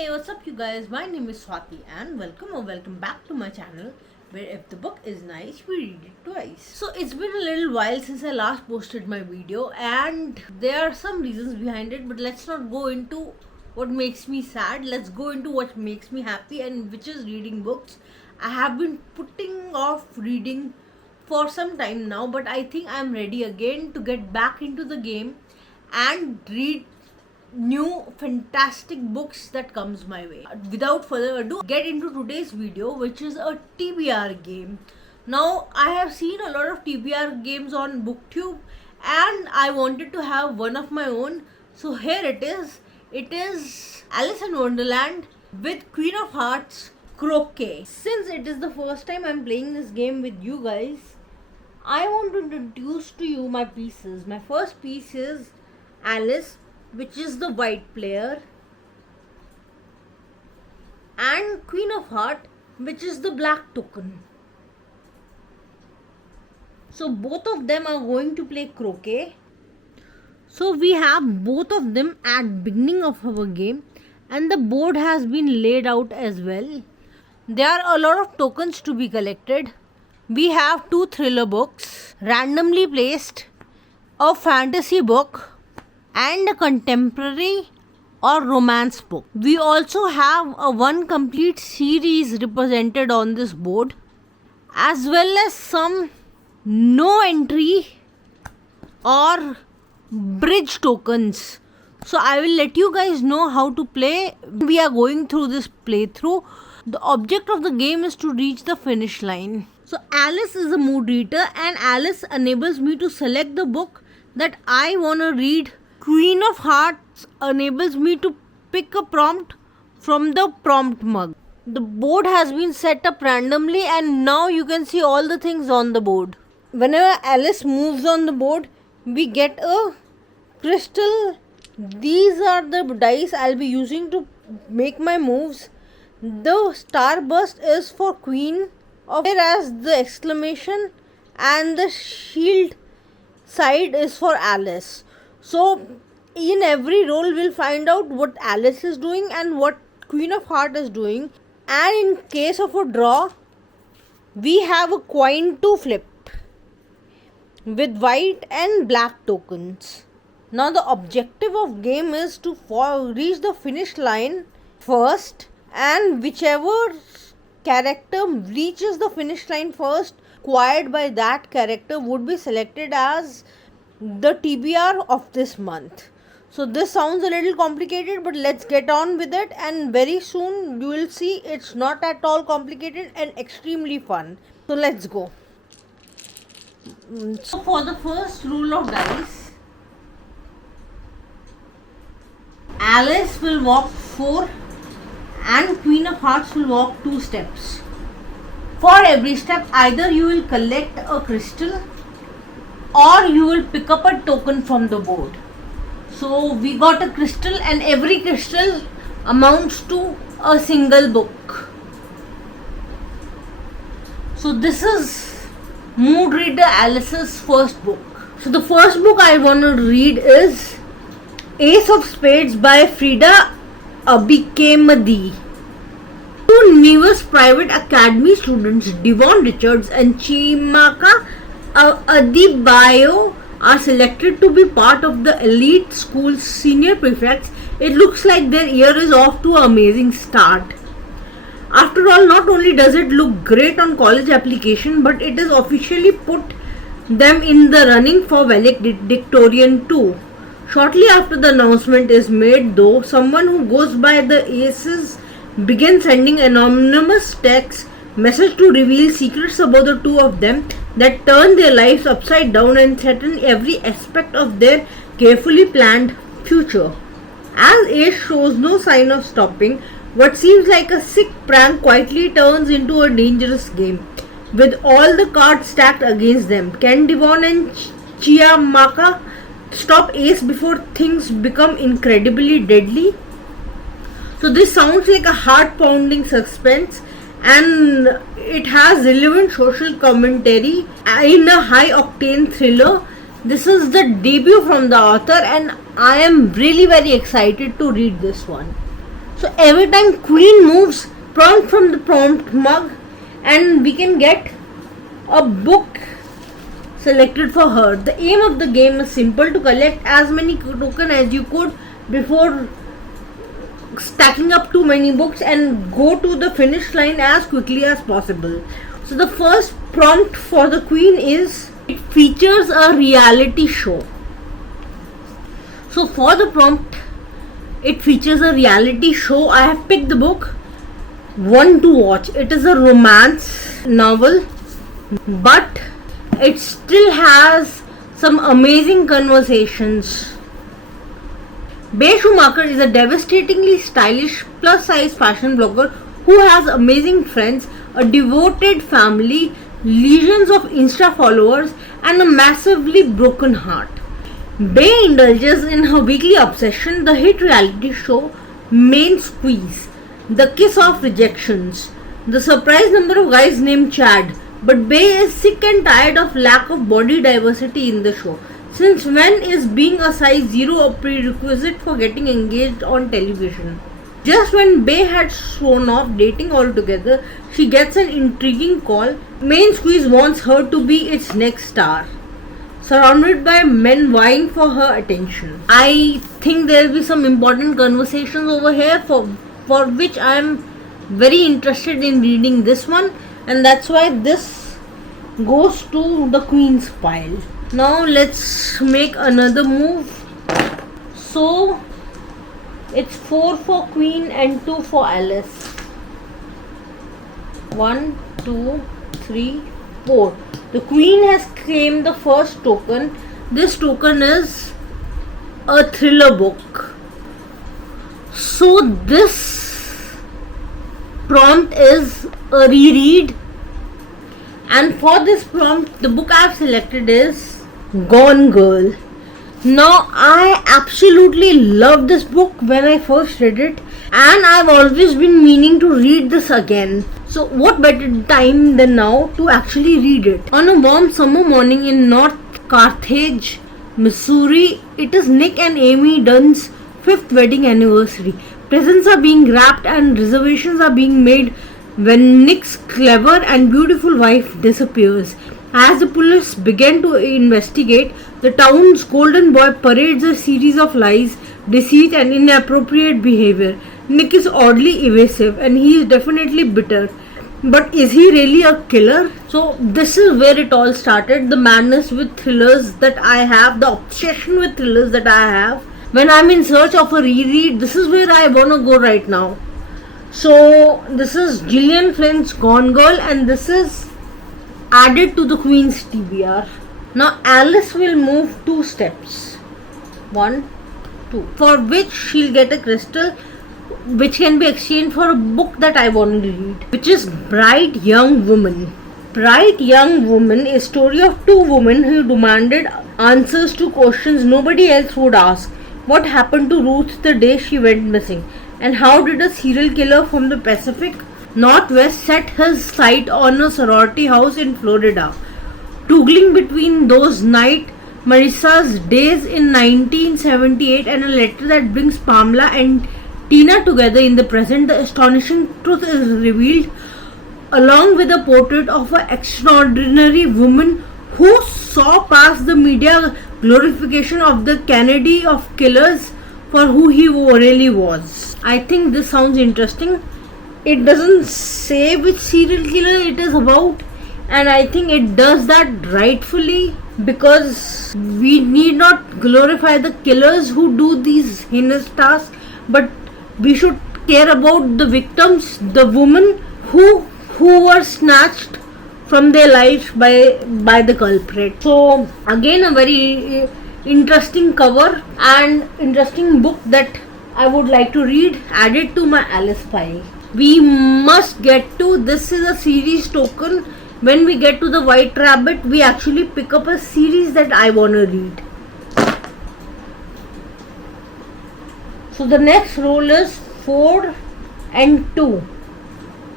Hey, what's up you guys? My name is Swati and welcome back to my channel where if the book is nice, we read it twice. So it's been a little while since I last posted my video and there are some reasons behind it, but let's not go into what makes me sad. Let's go into what makes me happy, and which is reading books. I have been putting off reading for some time now, but I think I'm ready again to get back into the game and read new fantastic books that comes my way. Without further ado, get into today's video, which is a TBR game. Now I have seen a lot of TBR games on Booktube and I wanted to have one of my own, so here it is. It is Alice in Wonderland with Queen of Hearts Croquet. Since it is the first time I'm playing this game with you guys, I want to introduce to you my pieces. My first piece is Alice, which is the white player, and Queen of Heart, which is the black token. So both of them are going to play croquet. So we have both of them at beginning of our game, and the board has been laid out as well. There are a lot of tokens to be collected. We have 2 thriller books randomly placed, a fantasy book, and a contemporary or romance book. We also have a 1 complete series represented on this board, as well as some no entry or bridge tokens. So I will let you guys know how to play. We are going through this playthrough. The object of the game is to reach the finish line. So Alice is a mood reader, and Alice enables me to select the book that I want to read. Queen of Hearts enables me to pick a prompt from the prompt mug. The board has been set up randomly, and now you can see all the things on the board. Whenever Alice moves on the board, we get a crystal. These are the dice I'll be using to make my moves. The starburst is for Queen, whereas the exclamation and the shield side is for Alice. So in every roll we'll find out what Alice is doing and what Queen of Heart is doing, and in case of a draw we have a coin to flip with white and black tokens. Now the objective of game is to reach the finish line first, and whichever character reaches the finish line first, acquired by that character, would be selected as the TBR of this month. So this sounds a little complicated, but let's get on with it, and very soon you will see it's not at all complicated and extremely fun. So let's go. So for the first roll of dice, Alice will walk 4 and Queen of Hearts will walk 2 steps. For every step, either you will collect a crystal or you will pick up a token from the board. So we got a crystal, and every crystal amounts to a single book. So this is Mood Reader Alice's first book. So the first book I want to read is Ace of Spades by Frida Abikemadi. 2 Nevis Private Academy students, Devon Richards and Chimaka Adebayo, are selected to be part of the elite school's senior prefects. It looks like their year is off to an amazing start. After all, not only does it look great on college application, but it has officially put them in the running for valedictorian too. Shortly after the announcement is made, though, someone who goes by the Aces begins sending anonymous text message to reveal secrets about the 2 of them that turn their lives upside down and threaten every aspect of their carefully planned future. As Ace shows no sign of stopping, what seems like a sick prank quietly turns into a dangerous game, with all the cards stacked against them. Can Devon and Chiamaka stop Ace before things become incredibly deadly? So this sounds like a heart-pounding suspense, and it has relevant social commentary in a high-octane thriller. This is the debut from the author, and I am really very excited to read this one. So every time queen moves, prompt from the prompt mug, and we can get a book selected for her. The aim of the game is simple: to collect as many tokens as you could before stacking up too many books and go to the finish line as quickly as possible. So the first prompt for the queen is, it features a reality show. So for the prompt, it features a reality show. I have picked the book one to watch. It is a romance novel, but it still has some amazing conversations. Bae Schumacher is a devastatingly stylish plus-size fashion blogger who has amazing friends, a devoted family, legions of Insta followers, and a massively broken heart. Bae indulges in her weekly obsession, the hit reality show Main Squeeze, the kiss of rejections. The surprise number of guys named Chad, but Bae is sick and tired of lack of body diversity in the show. Since when is being a size 0 a prerequisite for getting engaged on television? Just when Bae had sworn off dating altogether, she gets an intriguing call. Main Squeeze wants her to be its next star, surrounded by men vying for her attention. I think there will be some important conversations over here for which I am very interested in reading this one, and that's why this goes to the Queen's pile. Now let's make another move. So it's 4 for Queen and 2 for Alice. 1, 2, 3, 4. The Queen has claimed the first token. This token is a thriller book. So this prompt is a reread, and for this prompt the book I have selected is Gone Girl. Now I absolutely loved this book when I first read it, and I've always been meaning to read this again. So what better time than now to actually read it? On a warm summer morning in North Carthage, Missouri, it is Nick and Amy Dunn's 5th wedding anniversary. Presents are being wrapped and reservations are being made when Nick's clever and beautiful wife disappears. As the police begin to investigate, the town's golden boy parades a series of lies, deceit, and inappropriate behavior. Nick is oddly evasive and he is definitely bitter. But is he really a killer? So this is where it all started. The madness with thrillers that I have, the obsession with thrillers that I have. When I'm in search of a reread, this is where I want to go right now. So this is Gillian Flynn's Gone Girl, and this is added to the Queen's TBR. Now Alice will move 2 steps. 1, 2. For which she'll get a crystal which can be exchanged for a book that I want to read, which is Bright Young Woman. Bright Young Woman is a story of 2 women who demanded answers to questions nobody else would ask. What happened to Ruth the day she went missing? And how did a serial killer from the Pacific Northwest set his sight on a sorority house in Florida? Toggling between those night Marissa's days in 1978 and a letter that brings Pamela and Tina together in the present, the astonishing truth is revealed, along with a portrait of an extraordinary woman who saw past the media glorification of the Kennedy of killers for who he really was. I think this sounds interesting. It doesn't say which serial killer it is about, and I think it does that rightfully, because we need not glorify the killers who do these heinous tasks, but we should care about the victims, the women who were snatched from their lives by the culprit. So again, a very interesting cover and interesting book that I would like to read, added to my Alice pile. We must get to, this is a series token. When we get to the White Rabbit, we actually pick up a series that I want to read. So the next roll is 4 and 2.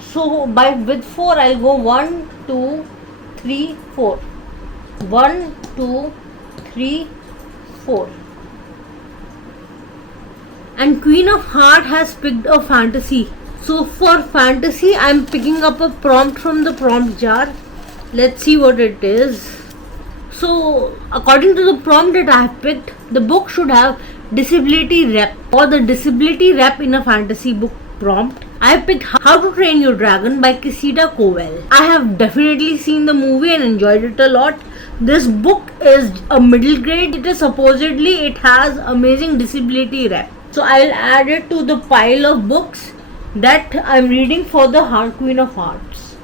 So with 4 I'll go 1, 2, 3, 4. 1, 2, 3, 4. And Queen of Heart has picked a fantasy. So for fantasy, I'm picking up a prompt from the prompt jar. Let's see what it is. So according to the prompt that I have picked, the book should have disability rep, or the disability rep in a fantasy book prompt. I have picked How to Train Your Dragon by Cressida Cowell. I have definitely seen the movie and enjoyed it a lot. This book is a middle grade. It has amazing disability rep. So I'll add it to the pile of books that I'm reading for the Queen of Hearts.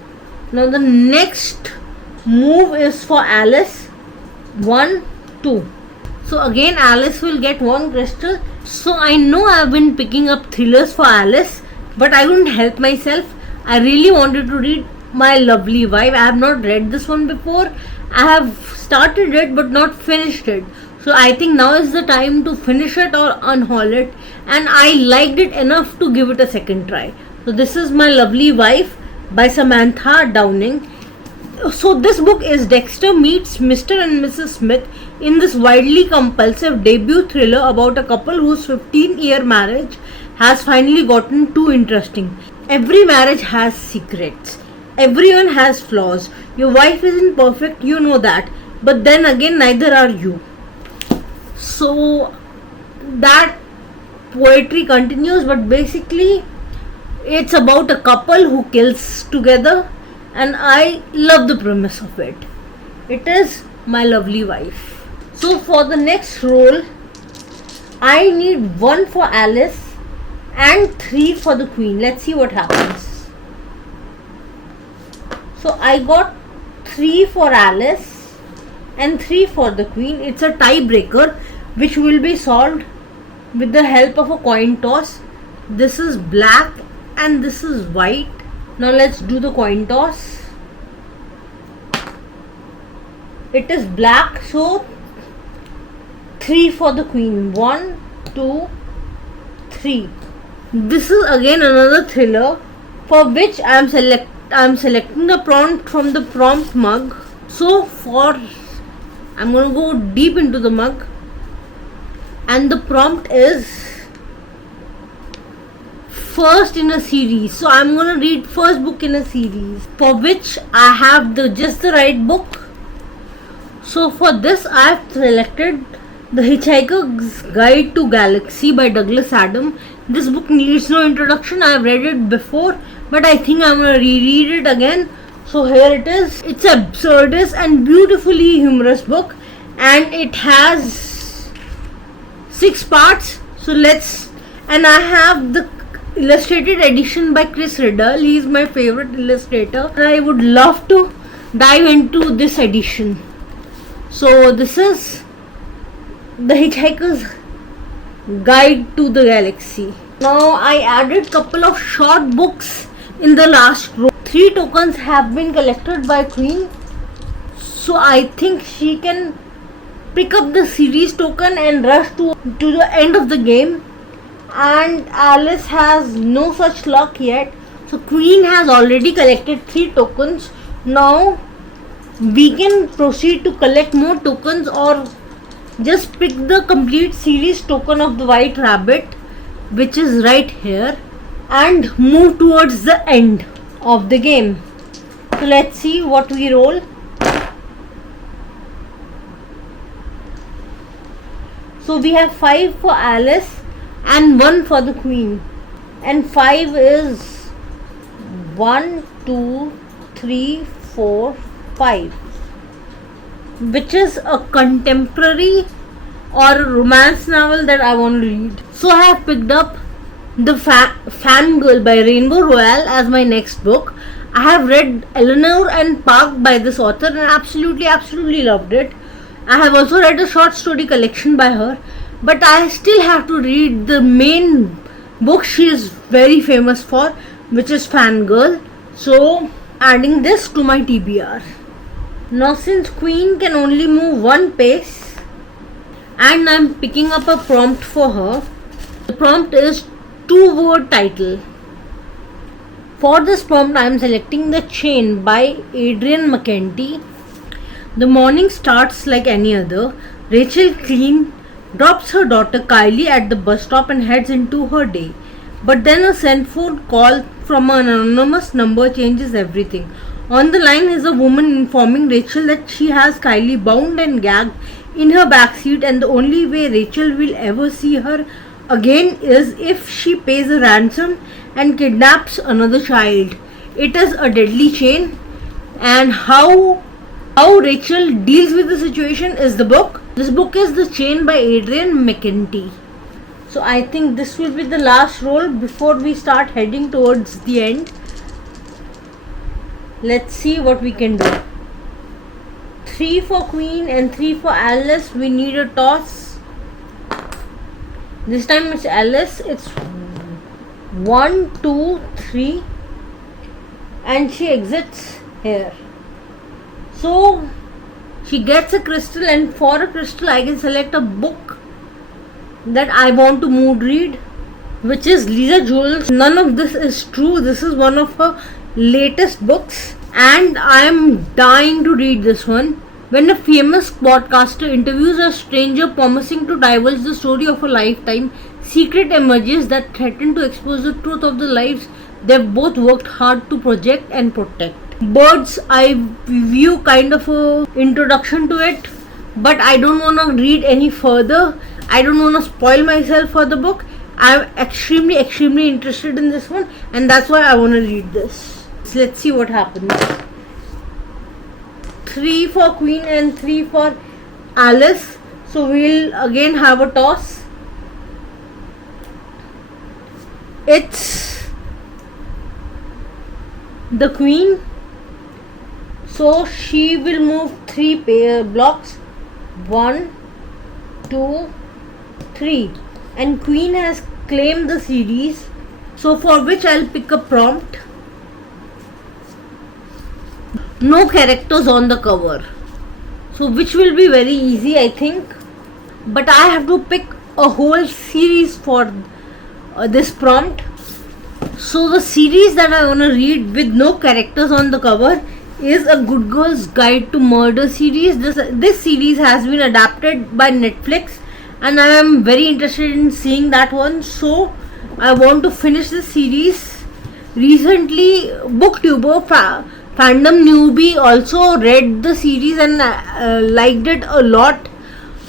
Now the next move is for Alice. 1, 2. So again Alice will get 1 crystal. So I know I've been picking up thrillers for Alice, but I couldn't help myself. I really wanted to read My Lovely Wife. I have not read this one before. I have started it but not finished it. So I think now is the time to finish it or unhaul it, and I liked it enough to give it a second try. So this is My Lovely Wife by Samantha Downing. So this book is Dexter meets Mr. and Mrs. Smith in this wildly compulsive debut thriller about a couple whose 15-year marriage has finally gotten too interesting. Every marriage has secrets. Everyone has flaws. Your wife isn't perfect, you know that. But then again, neither are you. So that poetry continues, but basically it's about a couple who kills together, and I love the premise of it. It is My Lovely Wife. So for the next roll, I need 1 for Alice and 3 for the Queen. Let's see what happens. So I got 3 for Alice and 3 for the Queen. It's a tiebreaker which will be solved with the help of a coin toss. This is black and this is white. Now let's do the coin toss. It is black, so 3 for the Queen. 1, 2, 3. This is again another thriller for which I am selecting the prompt from the prompt mug. So I'm going to go deep into the mug, and the prompt is first in a series. So I'm going to read first book in a series, for which I have just the right book. So for this I have selected The Hitchhiker's Guide to Galaxy by Douglas Adams. This book needs no introduction. I have read it before, but I think I'm going to reread it again. So here it is. It's an absurdist and beautifully humorous book, and it has 6 parts. And I have the illustrated edition by Chris Riddell. He is my favorite illustrator, and I would love to dive into this edition. So this is The Hitchhiker's Guide to the Galaxy. Now I added couple of short books in the last row. 3 tokens have been collected by Queen, so I think she can pick up the series token and rush to the end of the game. And Alice has no such luck yet. So Queen has already collected 3 tokens. Now we can proceed to collect more tokens, or just pick the complete series token of the White Rabbit, which is right here, and move towards the end of the game. So let's see what we roll. So we have 5 for Alice and 1 for the Queen, and 5 is 1, 2, 3, 4, 5, which is a contemporary or a romance novel that I want to read. So I have picked up The Fangirl by Rainbow Royale as my next book. I have read Eleanor and Park by this author and absolutely loved it. I have also read a short story collection by her, but I still have to read the main book she is very famous for, which is Fangirl. So adding this to my TBR. Now since Queen can only move 1 pace, and I'm picking up a prompt for her. The prompt is 2-word title. For this prompt I am selecting The Chain by Adrian McKenty. The morning starts like any other. Rachel drops her daughter Kylie at the bus stop and heads into her day. But then a cell phone call from an anonymous number changes everything. On the line is a woman informing Rachel that she has Kylie bound and gagged in her backseat, and the only way Rachel will ever see her again is if she pays a ransom and kidnaps another child. It is a deadly chain, and how Rachel deals with the situation is the book. This book is The Chain by Adrian McEntee. So I think this will be the last roll before we start heading towards the end. Let's see what we can do. 3 for Queen and 3 for Alice. We need a toss. This time it's Alice. It's 1, 2, 3, and she exits here. So she gets a crystal, and for a crystal I can select a book that I want to mood read, which is Lisa Jewell's. None of this is true. This is one of her latest books, and I am dying to read this one. When a famous podcaster interviews a stranger promising to divulge the story of a lifetime, secret emerges that threaten to expose the truth of the lives they've both worked hard to project and protect. Bird's eye view kind of a introduction to it, but I don't want to read any further. I don't want to spoil myself for the book. I'm extremely interested in this one, and that's why I want to read this. So let's see what happens. 3 for Queen and 3 for Alice. So we'll again have a toss. It's the Queen. So she will move 3 blocks. 1, 2, 3. And Queen has claimed the series. So for which I'll pick a prompt. No characters on the cover. So which will be very easy, I think. But I have to pick a whole series for this prompt. So the series that I want to read with no characters on the cover is A Good Girl's Guide to Murder series. This series has been adapted by Netflix, and I am very interested in seeing that one. So I want to finish this series. Recently, Booktuber Fandom Newbie also read the series and liked it a lot.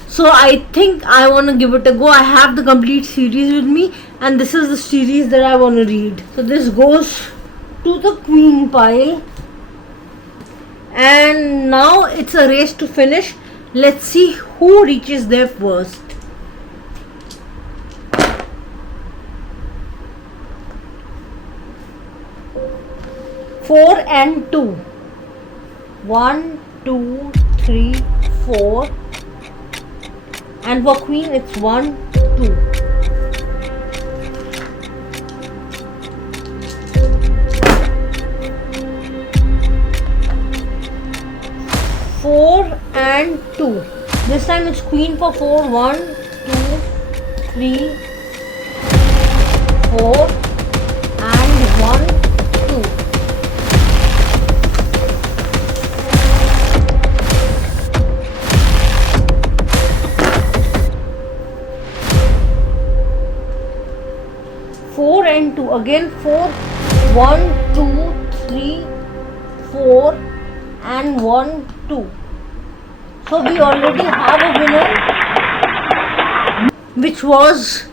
So I think I want to give it a go. I have the complete series with me, and this is the series that I want to read. So this goes to the Queen pile. And now it's a race to finish. Let's see who reaches there first. Four and 2. 1, 2, 3, 4. And for Queen it's 1, 2. Four and 2. This time it's Queen for 4. 1, 2, 3, 4, and 1, 2. 4 and 2. Again 4. 1, 2, 3, 4, and 1, 2. So we already have a winner, which was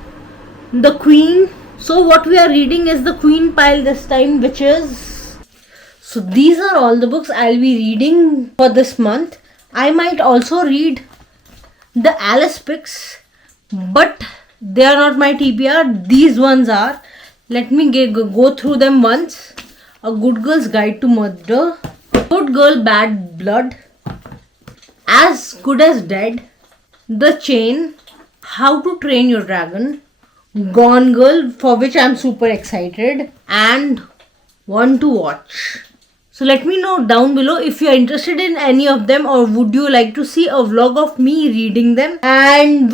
the Queen. So what we are reading is the Queen pile this time, which is... So these are all the books I'll be reading for this month. I might also read the Alice picks, but they are not my TBR. These ones are. Let me go through them once. A Good Girl's Guide to Murder, Good Girl Bad Blood, As Good as Dead, The Chain, How to Train Your Dragon, Gone Girl, for which I'm super excited, and One to Watch. So let me know down below if you are interested in any of them, or would you like to see a vlog of me reading them, and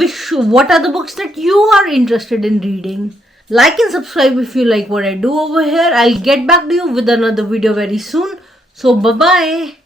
what are the books that you are interested in reading. Like and subscribe if you like what I do over here. I'll get back to you with another video very soon. So bye bye.